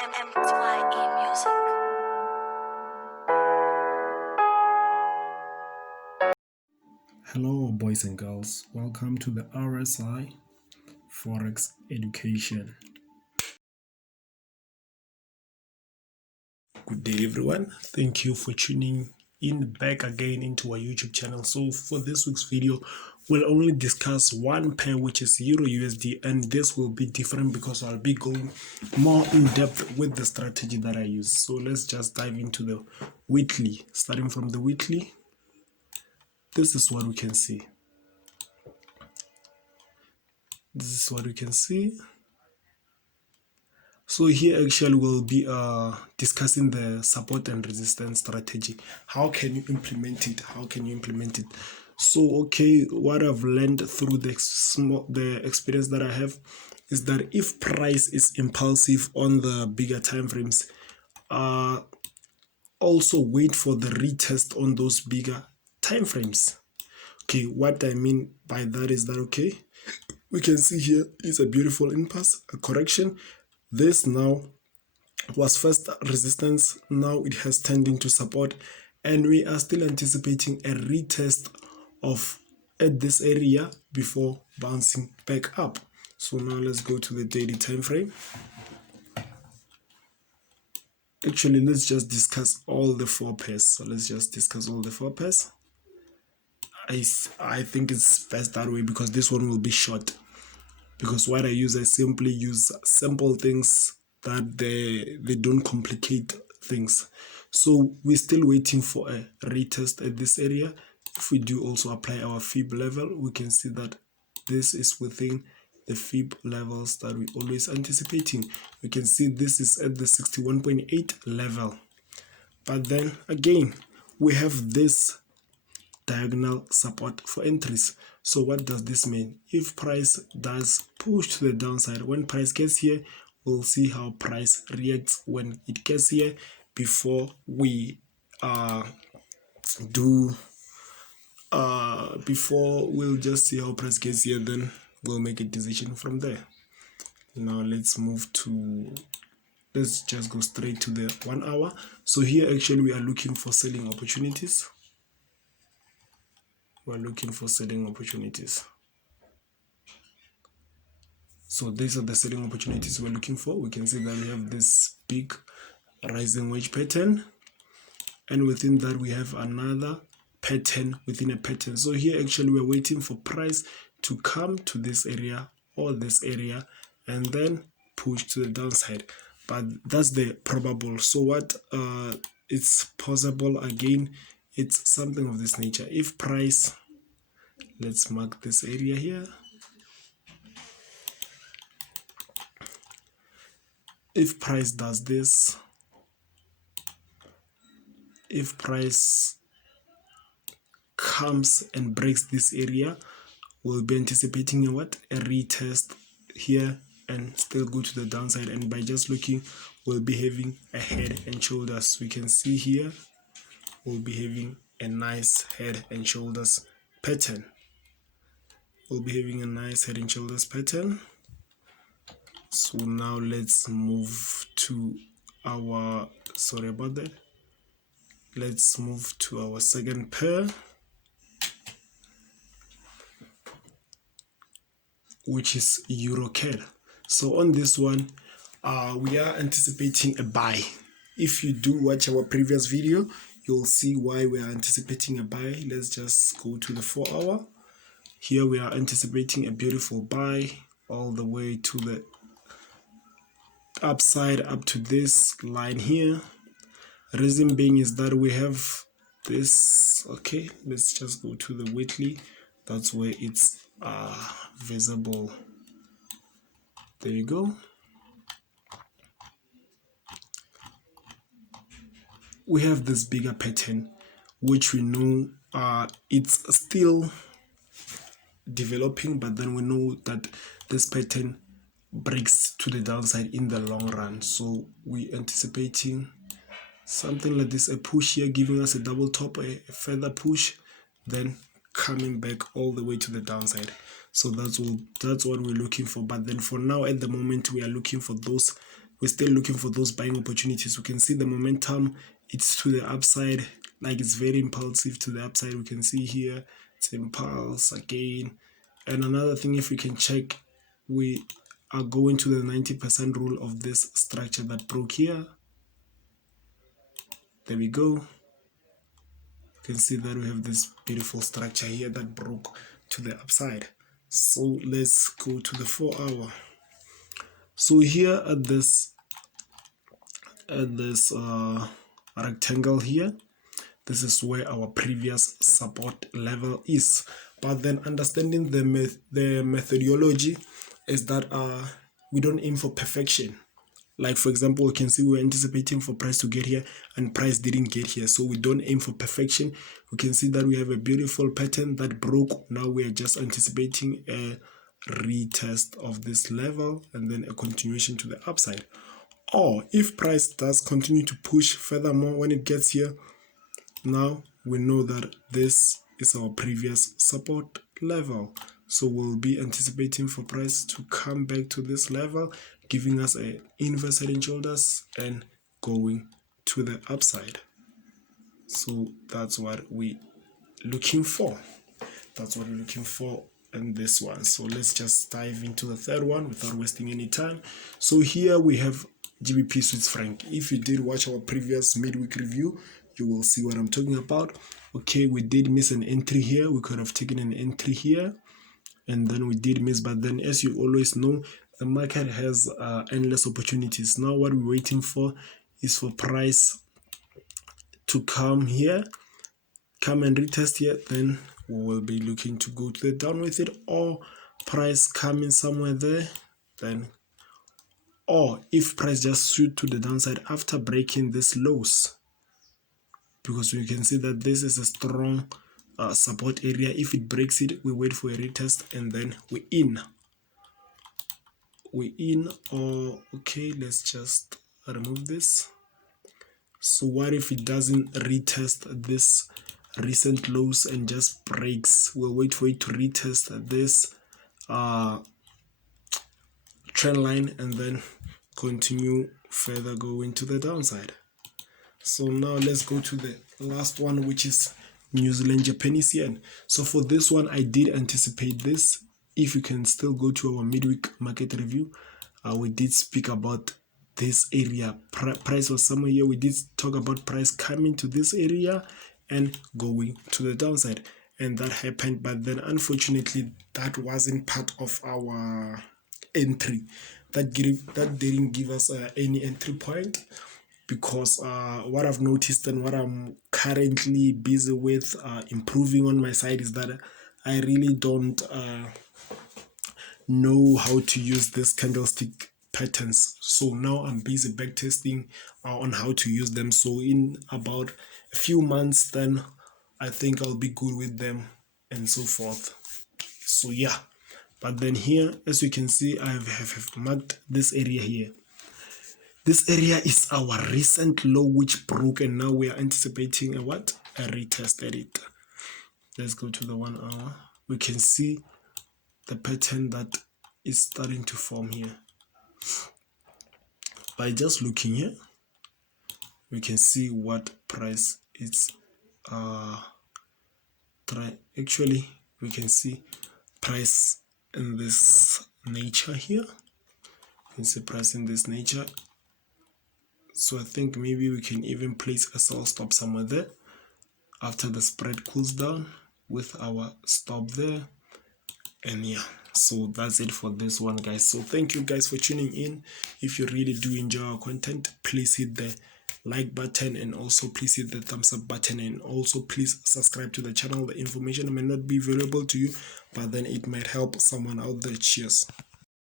MTYE Music. Hello boys and girls, welcome to the RSI Forex Education. Good day everyone, thank you for tuning in back again into our YouTube channel. So for this week's video, we'll only discuss one pair, which is EURUSD, and this will be different because I'll be going more in depth with the strategy that I use. So let's just dive into the weekly. Starting from the weekly, this is what we can see. This is what we can see. So here actually we'll be discussing the support and resistance strategy. How can you implement it? So okay, what I've learned through the experience that I have is that if price is impulsive on the bigger time frames, also wait for the retest on those bigger time frames. Okay, what I mean by that is that, okay, we can see here is a beautiful impasse, a correction. This now was first resistance, now it has turned into support, and we are still anticipating a retest of at this area before bouncing back up. So now let's go to the daily time frame. Actually, let's just discuss all the four pairs. So let's just discuss all the four pairs. I think it's best that way because this one will be short. Because what I simply use simple things that they don't complicate things. So we're still waiting for a retest at this area. If we do also apply our fib level, we can see that this is within the fib levels that we're always anticipating. We can see this is at the 61.8 level. But then again, we have this diagonal support for entries. So what does this mean? If price does push to the downside, when price gets here, we'll see how price reacts when it gets here before we we'll just see how price gets here, then we'll make a decision from there. Now let's just go straight to the 1 hour. So here actually we are looking for selling opportunities. So these are the selling opportunities we're looking for. We can see that we have this big rising wedge pattern, and within that we have another pattern within a pattern. So here actually we're waiting for price to come to this area or this area and then push to the downside, but that's the probable. So what it's possible, again, it's something of this nature. If price, let's mark this area here. If price does this, if price comes and breaks this area, we'll be anticipating a retest here and still go to the downside. And by just looking, we'll be having a head and shoulders. We can see here we'll be having a nice head and shoulders pattern. So now let's move to our second pair, which is EURUSD. So on this one, we are anticipating a buy. If you do watch our previous video, you'll see why we are anticipating a buy. Let's just go to the 4 hour. Here we are anticipating a beautiful buy all the way to the upside up to this line here. Reason being is that we have this. Okay, let's just go to the weekly. That's where it's visible. There you go. We have this bigger pattern, which we know it's still developing, but then we know that this pattern breaks to the downside in the long run. So we anticipating something like this, a push here giving us a double top, a further push, then coming back all the way to the downside. So that's what we're looking for. But then for now, at the moment, we are looking for those we're still looking for those buying opportunities. We can see the momentum, it's to the upside, like it's very impulsive to the upside. We can see here it's impulse again. And another thing, if we can check, we are going to the 90% rule of this structure that broke here. There we go. You can see that we have this beautiful structure here that broke to the upside. So let's go to the 4 hour. So here at this rectangle here, this is where our previous support level is. But then understanding the methodology is that we don't aim for perfection. Like for example, we can see we're anticipating for price to get here and price didn't get here, so we don't aim for perfection. We can see that we have a beautiful pattern that broke. Now we are just anticipating a retest of this level and then a continuation to the upside. Or if price does continue to push furthermore when it gets here, now we know that this is our previous support level. So we'll be anticipating for price to come back to this level, giving us an inverse head and shoulders and going to the upside. So that's what we're looking for. That's what we're looking for in this one. So let's just dive into the third one without wasting any time. So here we have Gbp Swiss Franc. If you did watch our previous midweek review, you will see what I'm talking about. Okay, we did miss an entry here. We could have taken an entry here, and then we did miss. But then, as you always know, the market has endless opportunities. Now what we're waiting for is for price to come here, come and retest here, then we will be looking to go to the down with it, or price coming somewhere there, then, or if price just shoot to the downside after breaking this lows, because we can see that this is a strong support area. If it breaks it, we wait for a retest and then we in. Or okay, let's just remove this. So what if it doesn't retest this recent lows and just breaks? We'll wait for it to retest this trend line and then continue further going to the downside. So now let's go to the last one, which is New Zealand Japanese yen. So for this one, I did anticipate this. If you can still go to our midweek market review, we did speak about this area. Price was somewhere here. We did talk about price coming to this area and going to the downside, and that happened. But then unfortunately, that wasn't part of our entry. That didn't give us any entry point, because what I've noticed and what I'm currently busy with improving on my side is that I really don't know how to use this candlestick patterns. So now I'm busy backtesting on how to use them. So in about a few months, then I think I'll be good with them and so forth. So yeah, but then here, as you can see, I have marked this area here. This area is our recent low which broke, and now we are anticipating a what? A retest at it. Let's go to the 1 hour. We can see the pattern that is starting to form here. By just looking here, we can see what price is actually we can see price in this nature here. You can see price in this nature. So I think maybe we can even place a sell stop somewhere there after the spread cools down with our stop there. And yeah, so that's it for this one, guys. So thank you guys for tuning in. If you really do enjoy our content, please hit the like button, and also please hit the thumbs up button, and also please subscribe to the channel. The information may not be available to you, but then it might help someone out there. Cheers.